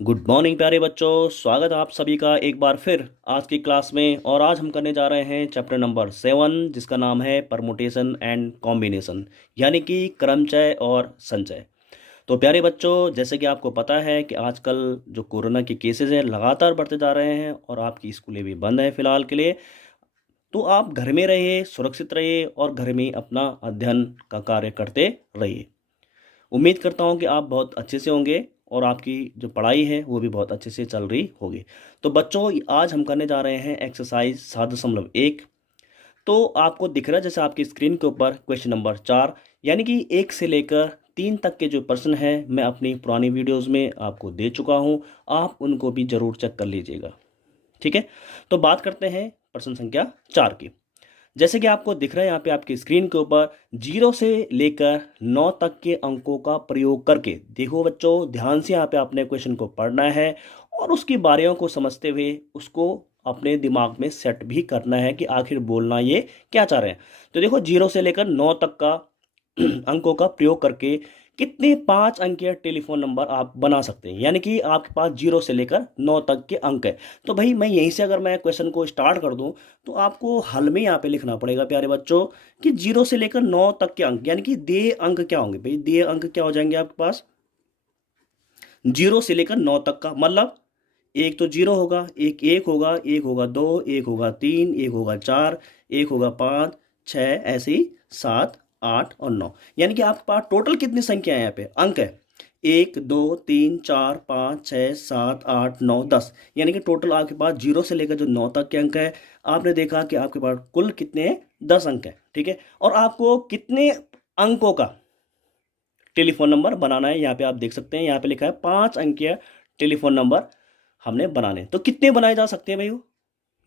Good morning प्यारे बच्चों, स्वागत है आप सभी का एक बार फिर आज की क्लास में। और आज हम करने जा रहे हैं चैप्टर नंबर 7, जिसका नाम है परमुटेशन एंड कॉम्बिनेशन, यानी कि क्रमचय और संचय। तो प्यारे बच्चों, जैसे कि आपको पता है कि आजकल जो कोरोना के केसेस हैं लगातार बढ़ते जा रहे हैं और आपकी स्कूलें भी बंद हैं फिलहाल के लिए। तो आप घर में रहिए, सुरक्षित रहिए और घर में अपना अध्ययन का कार्य करते रहिए। उम्मीद करता हूँ कि आप बहुत अच्छे से होंगे और आपकी जो पढ़ाई है वो भी बहुत अच्छे से चल रही होगी। तो बच्चों, आज हम करने जा रहे हैं एक्सरसाइज 7.1। तो आपको दिख रहा है जैसे आपकी स्क्रीन के ऊपर क्वेश्चन नंबर 4, यानी कि 1 से लेकर 3 तक के जो प्रश्न हैं मैं अपनी पुरानी वीडियोज़ में आपको दे चुका हूँ। आप उनको भी ज़रूर चेक कर लीजिएगा, ठीक है। तो बात करते हैं प्रश्न संख्या 4 की। जैसे कि आपको दिख रहा है यहाँ पे आपकी स्क्रीन के ऊपर 0 से लेकर 9 तक के अंकों का प्रयोग करके, देखो बच्चों ध्यान से यहाँ पे आपने क्वेश्चन को पढ़ना है और उसकी बारियों को समझते हुए उसको अपने दिमाग में सेट भी करना है कि आखिर बोलना ये क्या चाह रहे हैं। तो देखो 0 से लेकर 9 तक का अंकों का प्रयोग करके कितने 5 अंकीय टेलीफोन नंबर आप बना सकते हैं, यानी कि आपके पास 0 से लेकर 9 तक के अंक है। तो भाई मैं यहीं से अगर मैं क्वेश्चन को स्टार्ट कर दूं तो आपको हल में यहाँ पे लिखना पड़ेगा प्यारे बच्चों कि 0 से लेकर 9 तक के अंक, यानी कि देय अंक क्या होंगे। भाई देय अंक क्या हो जाएंगे आपके पास 0 से लेकर 9 तक का, मतलब एक तो 0 होगा, एक होगा, एक होगा 2, एक होगा 3, एक होगा 4, एक होगा 5, 6, ऐसे ही 7, 8 और 9। यानी कि आपके पास टोटल कितनी संख्या है, यहाँ पे अंक है 1, 2, 3, 4, 5, 6, 7, 8, 9, 10। यानी कि टोटल आपके पास 0 से लेकर जो 9 तक के अंक है, आपने देखा कि आपके पास कुल कितने हैं, 10 अंक है, ठीक है। और आपको कितने अंकों का टेलीफोन नंबर बनाना है, यहाँ पे आप देख सकते हैं, यहाँ पे लिखा है 5 अंकीय टेलीफोन नंबर हमने बनाने। तो कितने बनाए जा सकते हैं भाई,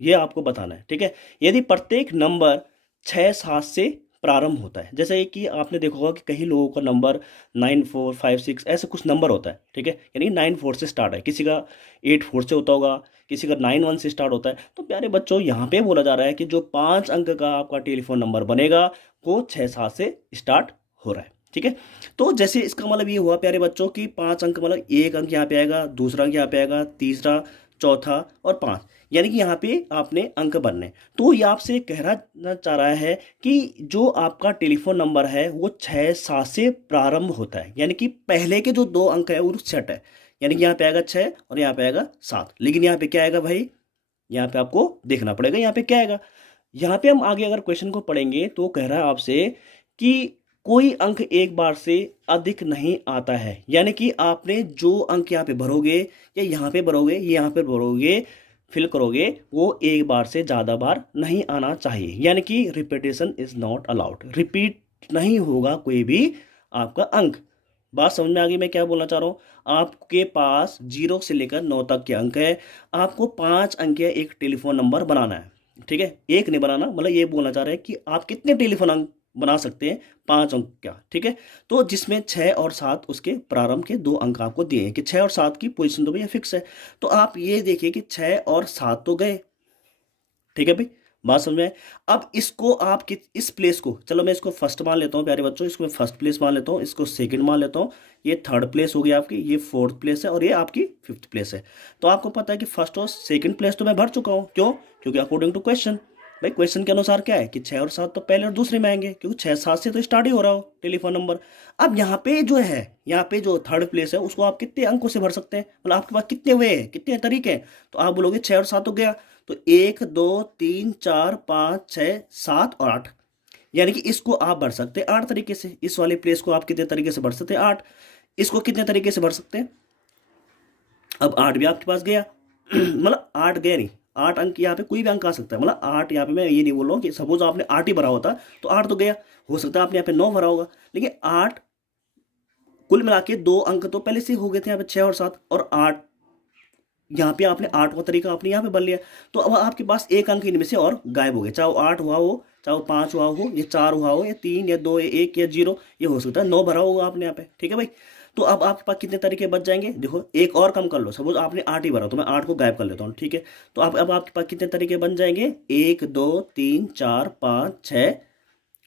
ये आपको बताना है, ठीक है। यदि प्रत्येक नंबर 6 7 से प्रारंभ होता है, जैसे कि आपने देखा होगा कि कई लोगों का नंबर 9 4 5 6 ऐसे कुछ नंबर होता है, ठीक है। यानी 9 4 से स्टार्ट है, किसी का 8 4 से होता होगा, किसी का 9 1 से स्टार्ट होता है। तो प्यारे बच्चों यहाँ पे बोला जा रहा है कि जो 5 अंक का आपका टेलीफोन नंबर बनेगा वो 6 7 से स्टार्ट हो रहा है, ठीक है। तो जैसे इसका मतलब ये हुआ प्यारे बच्चों की 5 अंक, मतलब एक अंक यहाँ पे आएगा, दूसरा अंक यहाँ पे आएगा, तीसरा, चौथा और 5, यानी कि यहाँ पे आपने अंक बनने। तो ये आपसे कहना चाह रहा है कि जो आपका टेलीफोन नंबर है वो 6 7 से प्रारंभ होता है, यानी कि पहले के जो 2 अंक है वो सेट है, यानी कि यहाँ पे आएगा 6 और यहाँ पे आएगा 7। लेकिन यहाँ पे क्या आएगा भाई, यहाँ पे आपको देखना पड़ेगा यहाँ पे क्या आएगा। यहाँ पे हम आगे अगर क्वेश्चन को पढ़ेंगे तो कह रहा है आपसे कि कोई अंक एक बार से अधिक नहीं आता है, यानी कि आपने जो अंक यहाँ पे भरोगे या यहाँ पे भरोगे, यहाँ पे भरोगे, फिल करोगे, वो एक बार से ज़्यादा बार नहीं आना चाहिए, यानी कि repetition is not allowed, repeat नहीं होगा कोई भी आपका अंक। बात समझ में आ गई मैं क्या बोलना चाह रहा हूँ। आपके पास 0 से लेकर 9 तक के अंक है, आपको 5 अंक का एक टेलीफोन नंबर बनाना है, ठीक है। एक नहीं बनाना, मतलब ये बोलना चाह रहे हैं कि आप कितने टेलीफोन अंक बना सकते हैं, 5 अंक का, ठीक है। तो जिसमें 6 और 7 उसके प्रारंभ के 2 अंक आपको दिए हैं कि 6 और 7 की पोजीशन तो भैया फिक्स है। तो आप ये देखिए कि 6 और 7 तो गए, ठीक है भाई, बात समझ में आए? अब इसको आप इस प्लेस को, चलो मैं इसको फर्स्ट मान लेता हूँ प्यारे बच्चों, इसको मैं फर्स्ट प्लेस मान लेता हूँ, इसको सेकंड मान लेता हूँ, ये थर्ड प्लेस हो गई आपकी, ये फोर्थ प्लेस है और ये आपकी फिफ्थ प्लेस है। तो आपको पता है कि फर्स्ट और सेकंड प्लेस तो मैं भर चुका हूँ, क्यों? क्योंकि अकॉर्डिंग टू क्वेश्चन, भाई क्वेश्चन के अनुसार क्या है कि 6 और 7 तो पहले और दूसरे में आएंगे, क्योंकि 6 7 से तो स्टार्ट ही हो रहा हो टेलीफोन नंबर। अब यहाँ पे जो है, यहाँ पे जो थर्ड प्लेस है उसको आप कितने अंकों से भर सकते हैं, मतलब आपके पास कितने वे हैं, कितने तरीके हैं। तो आप बोलोगे 6 और 7 हो गया, तो 1 2 3 4 5 6 7 और 8, यानी कि इसको आप भर सकते हैं 8 तरीके से। इस वाले प्लेस को आप कितने तरीके से भर सकते हैं, 8। इसको कितने तरीके से भर सकते हैं, अब 8 भी आपके पास गया मतलब 8 गया नहीं, 8 अंक यहाँ पे कोई भी अंक आ सकता है, मतलब 8 यहाँ पे मैं ये नहीं बोल रहा हूँ कि सपोज आपने 8 ही भरा होता तो 8 तो गया, हो सकता है आपने यहाँ पे 9 भरा होगा, लेकिन 8 कुल मिला के 2 अंक तो पहले से हो गए थे यहाँ पे 6 और 7, और 8 यहाँ पे आपने 8वां तरीका आपने यहाँ पे भर लिया। तो अब आपके पास एक अंक इनमें से और गायब हो गया, चाहे वो 8 हुआ हो, चाहे वो 5 हुआ हो, या 4 हुआ हो, या 3 या 2 या 1 या 0, ये हो सकता है 9 भरा होगा आपने यहाँ पे, ठीक है भाई। तो अब आपके पास कितने तरीके बच जाएंगे, देखो एक और कम कर लो, सपोज आपने 8 ही भरा तो मैं 8 को गायब कर लेता हूँ, ठीक है। तो अब आपके पास कितने तरीके बन जाएंगे, 1 2 3 4 5 6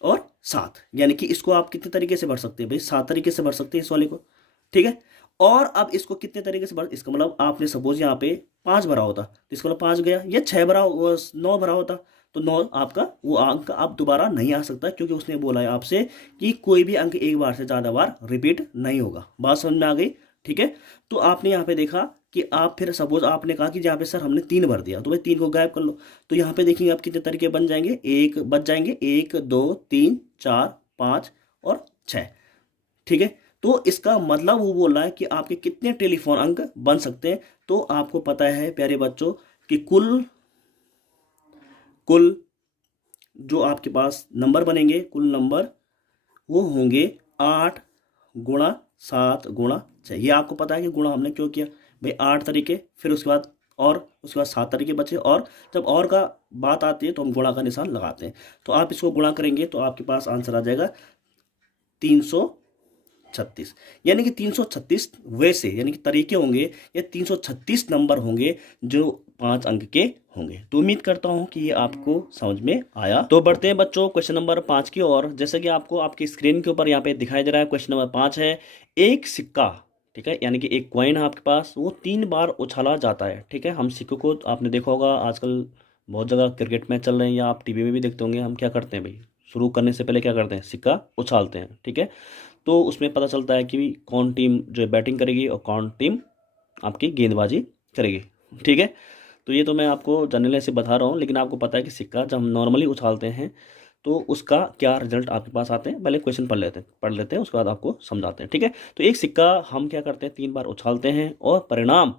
और 7, यानी कि इसको आप कितने तरीके से भर सकते हैं भाई, 7 तरीके से भर सकते हैं इस वाले को, ठीक है। और अब इसको कितने तरीके से भर, इसका मतलब आपने सपोज यहाँ पे 5 भरा होता तो इसका मतलब 5 गया, या 6 भरा 9 भरा होता तो 9 आपका वो अंक आप दोबारा नहीं आ सकता, क्योंकि उसने बोला है आपसे कि कोई भी अंक एक बार से ज़्यादा बार रिपीट नहीं होगा। बात समझ में आ गई? ठीक है। तो आपने यहाँ पे देखा कि आप फिर सपोज आपने कहा कि जहाँ पे सर हमने 3 भर दिया, तो भाई 3 को गायब कर लो। तो यहाँ पे देखेंगे आप कितने तरीके बन जाएंगे, एक बच जाएंगे, 1 2 3 4 5 और 6। ठीक है। तो इसका मतलब वो बोल रहा है कि आपके कितने टेलीफोन अंक बन सकते हैं। तो आपको पता है प्यारे बच्चों कि कुल कुल जो आपके पास नंबर बनेंगे, कुल नंबर वो होंगे 8 गुणा 7 गुणा 6। ये आपको पता है कि गुणा हमने क्यों किया भाई, 8 तरीके, फिर उसके बाद और उसके बाद 7 तरीके बचे, और जब और का बात आती है तो हम गुणा का निशान लगाते हैं। तो आप इसको गुणा करेंगे तो आपके पास आंसर आ जाएगा 336। यानी कि 336 वैसे यानी कि तरीके होंगे, या 336 नंबर होंगे जो 5 अंक के होंगे। तो उम्मीद करता हूं कि ये आपको समझ में आया। तो बढ़ते हैं बच्चों क्वेश्चन नंबर 5 की ओर। जैसे कि आपको आपकी स्क्रीन के ऊपर यहाँ पे दिखाई दे रहा है, क्वेश्चन नंबर 5 है, एक सिक्का, ठीक है, यानी कि एक कॉइन है आपके पास, वो 3 बार उछाला जाता है। ठीक है। हम सिक्कों को आपने देखा होगा आजकल बहुत जगह क्रिकेट मैच चल रहे हैं, या आप टीवी में भी देखते होंगे, हम क्या करते हैं भाई, शुरू करने से पहले क्या करते हैं, सिक्का उछालते हैं। ठीक है। तो उसमें पता चलता है कि कौन टीम जो है बैटिंग करेगी और कौन टीम आपकी गेंदबाजी करेगी। ठीक है। तो ये तो मैं आपको जनरली से बता रहा हूँ, लेकिन आपको पता है कि सिक्का जब हम नॉर्मली उछालते हैं तो उसका क्या रिजल्ट आपके पास आते हैं। पहले क्वेश्चन पढ़ लेते हैं उसके बाद आपको समझाते हैं। ठीक है। तो एक सिक्का हम क्या करते हैं, 3 बार उछालते हैं और परिणाम,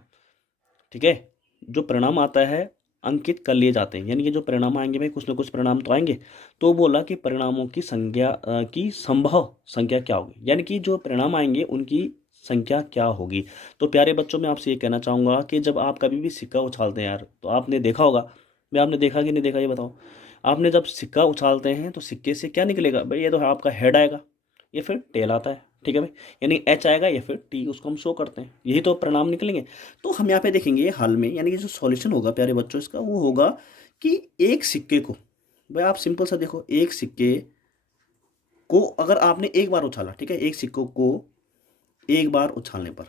ठीक है, जो परिणाम आता है अंकित कर लिए जाते हैं। यानी कि जो परिणाम आएंगे भाई, कुछ ना कुछ परिणाम तो आएंगे। तो बोला कि परिणामों की संख्या की संभव संख्या क्या होगी, यानी कि जो परिणाम आएंगे उनकी संख्या क्या होगी। तो प्यारे बच्चों मैं आपसे ये कहना चाहूँगा कि जब आप कभी भी सिक्का उछालते हैं यार, तो आपने देखा होगा, भाई आपने देखा कि नहीं देखा ये बताओ। आपने जब सिक्का उछालते हैं तो सिक्के से क्या निकलेगा भाई, ये तो आपका हेड आएगा, या फिर टेल आता है। ठीक है भाई, यानी एच आएगा या फिर टी, उसको हम शो करते हैं, यही तो परिणाम निकलेंगे। तो हम यहाँ पे देखेंगे हाल में, यानी कि जो सॉल्यूशन होगा प्यारे बच्चों इसका, वो होगा कि एक सिक्के को, भाई आप सिंपल सा देखो, एक सिक्के को अगर आपने एक बार उछाला, ठीक है, एक सिक्कों को एक बार उछालने पर,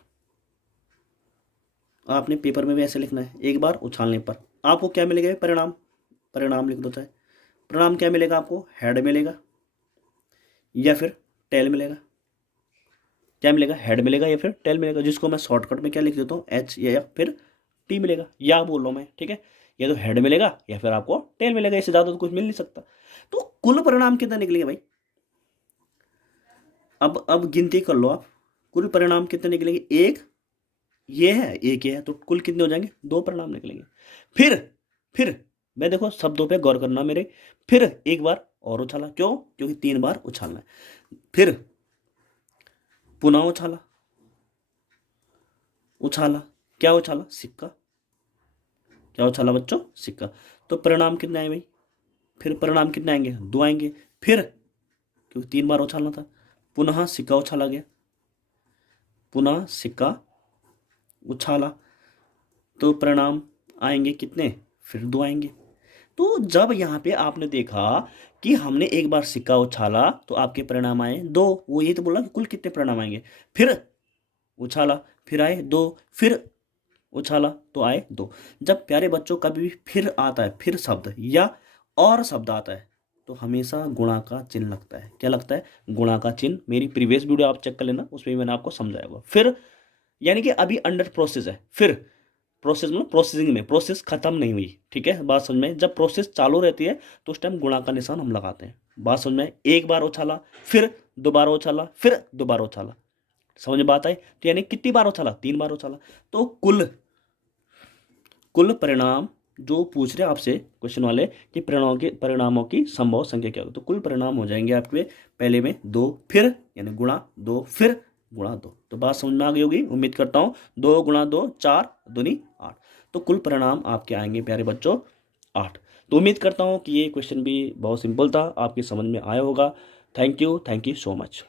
आपने पेपर में भी ऐसे लिखना है, एक बार उछालने पर आपको क्या मिलेगा, परिणाम, परिणाम लिख दो चाहे। परिणाम क्या मिलेगा आपको, हेड मिलेगा या फिर टेल मिलेगा। क्या मिलेगा, हेड मिलेगा या फिर टेल मिलेगा, जिसको मैं शॉर्टकट में क्या लिख देता हूँ, एच या फिर टी मिलेगा, या बोल रहा हूँ मैं। ठीक है। या तो हेड मिलेगा या फिर आपको टेल मिलेगा, इससे ज़्यादा तो कुछ मिल नहीं सकता। तो कुल परिणाम कितना निकलेगा भाई, अब गिनती कर लो आप, कुल परिणाम कितने निकलेंगे, एक ये है, एक ये है, तो कुल कितने हो जाएंगे, 2 परिणाम निकलेंगे। फिर मैं देखो शब्दों पे गौर करना मेरे, फिर एक बार और उछाला, क्यों, क्योंकि 3 बार उछालना है। फिर पुनः उछाला, उछाला क्या उछाला, सिक्का। क्या उछाला बच्चों, सिक्का। तो परिणाम कितने आए भाई, फिर परिणाम कितने आएंगे, 2 आएंगे। फिर क्योंकि 3 बार उछालना था, पुनः सिक्का उछाला गया, पुनः सिक्का उछाला, तो परिणाम आएंगे कितने, फिर 2 आएंगे। तो जब यहाँ पे आपने देखा कि हमने एक बार सिक्का उछाला तो आपके परिणाम आए 2, वो यही तो बोला कि कुल कितने परिणाम आएंगे। फिर उछाला, फिर आए 2, फिर उछाला तो आए 2। जब प्यारे बच्चों कभी भी फिर आता है, फिर शब्द या और शब्द आता है, तो हमेशा गुणा का चिन्ह लगता है। क्या लगता है, गुणा का चिन्ह। मेरी प्रीवियस वीडियो आप चेक कर लेना, उसमें मैंने आपको समझाया होगा। फिर यानी कि अभी अंडर प्रोसेस है, फिर प्रोसेस मतलब प्रोसेसिंग में, प्रोसेस खत्म नहीं हुई। ठीक है, बात समझ में। जब प्रोसेस चालू रहती है तो उस टाइम गुणा का निशान हम लगाते हैं। बात समझ में, एक बार उछाला, फिर दोबारा उछाला, फिर दोबारा उछाला, समझ में बात आई। तो यानी कितनी बार उछाला, 3 बार उछाला। तो कुल कुल परिणाम जो पूछ रहे हैं आपसे क्वेश्चन वाले कि परिणामों की संभव संख्या क्या होगी, तो कुल परिणाम हो जाएंगे आपके पहले में 2, फिर यानी गुणा 2, फिर गुणा 2। तो बात समझ में आ गई होगी, उम्मीद करता हूँ। 2 गुणा 2 4, दूनी 8। तो कुल परिणाम आपके आएंगे प्यारे बच्चों 8। तो उम्मीद करता हूँ कि ये क्वेश्चन भी बहुत सिंपल था, आपकी समझ में आया होगा। Thank you so much.